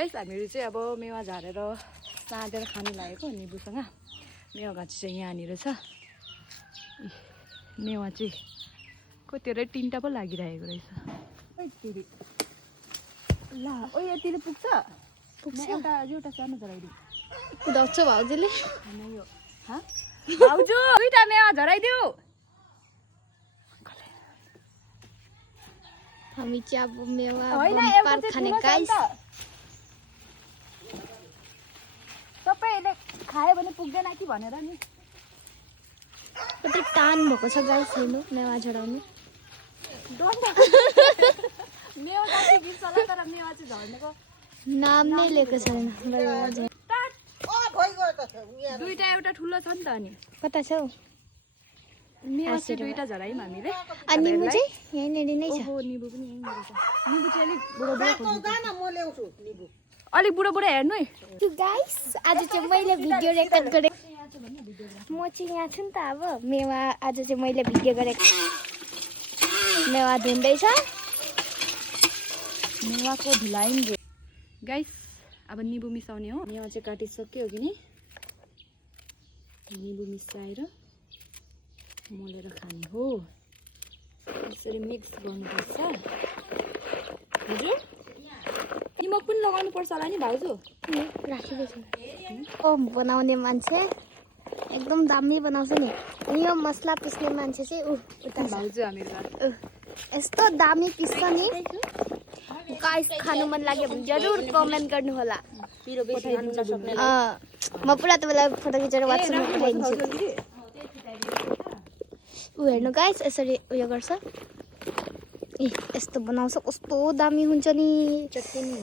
Guys हामीहरू चाहिँ अब मेवा झारेर साँधेर खानु लागेको निबुसँग। मेवा गाँची चाहिँ यहाँनिर छ। मेवा चाहिँ कतिवटा तिनवटा पो लागिरहेको रहेछ। ल ओ यतिले पुग्छ एउटा सानो झराइदिउँ। कुदाउँछ भाउजूले। भाउजू दुईटा मेवा झराइदिउ। हामी चाहिँ अब मेवा होइन बम्पार खाने गाइस। सबैले खायो भने पुग्दैन कि भनेर नि। कति टान भएको छ गाइस हेर्नु मेवा झराउनु। मेवा गाँची गिर्छ होला तर मेवा चाहिँ झर्नेको नाम नै लेखेको छैन। दुईटा एउटा ठुलो छ नि त अनि कता छौ? मेवा चाहिँ दुईटा झरायौँ हामीले। अनि निबु चाहिँ यहीँनेरि नै छ। ओहो निबु पनि यहीँनिर छ। निबु चाहिँ अलिक बुढो बुढो हेर्नु है। गाइस आज चाहिँ मैले भिडियो रेकर्ड गरेँ। म चाहिँ यहाँ छु नि त। अब मेवा आज चाहिँ मैले भिडियो गरेको। मेवा धुँदैछ। मेवाको ढिलाइ गाइस अब निबु मिसाउने हो। मेवा चाहिँ काटिसक्यो कि नि निबु मिसाएर मोलेर खाने हो। यसरी मिक्स गर्नुपर्छ। हजुर निमक पनि लगाउनु पर्छ होला नि भाउजू। राखेको छु। ओ बनाउने मान्छे एकदम दामी बनाउँछ नि। यो मसला पिस्ने मान्छे चाहिँ उता भाउजू हामीहरू यस्तो दामी पिस्छ नि। गाइस खानु मन लाग्यो भने जरुर कमेन्ट गर्नु होला। म पुरा तपाईँलाई फोटो खिचेर वाट्सएपमा पठाइदिन्छु। हेर्नु गाइस यसरी उयो गर्छ। ए यस्तो बनाउँछ कस्तो दामी हुन्छ नि चटनी।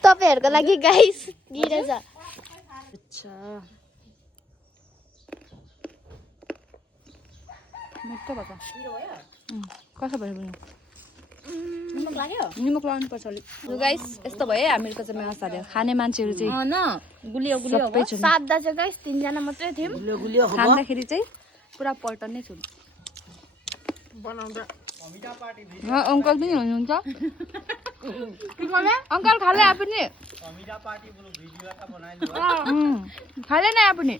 तपाईँहरूको लागि गाइस गिरेछ। अच्छा मिठो भएको कसो भयो निमक लगाउनु पर्छ अलिक। गाइस यस्तो भयो है हामीहरूको चाहिँ मेवा सारेर खाने मान्छेहरू चाहिँ सबै छन्। सातदा चाहिँ गाइस 3 जना मात्रै थियौँ। खाँदाखेरि चाहिँ पुरा पल्टन नै छु। अङ्कल पनि हुनुहुन्छ। अङ्कल खाले आप पनि खाले नै आप पनि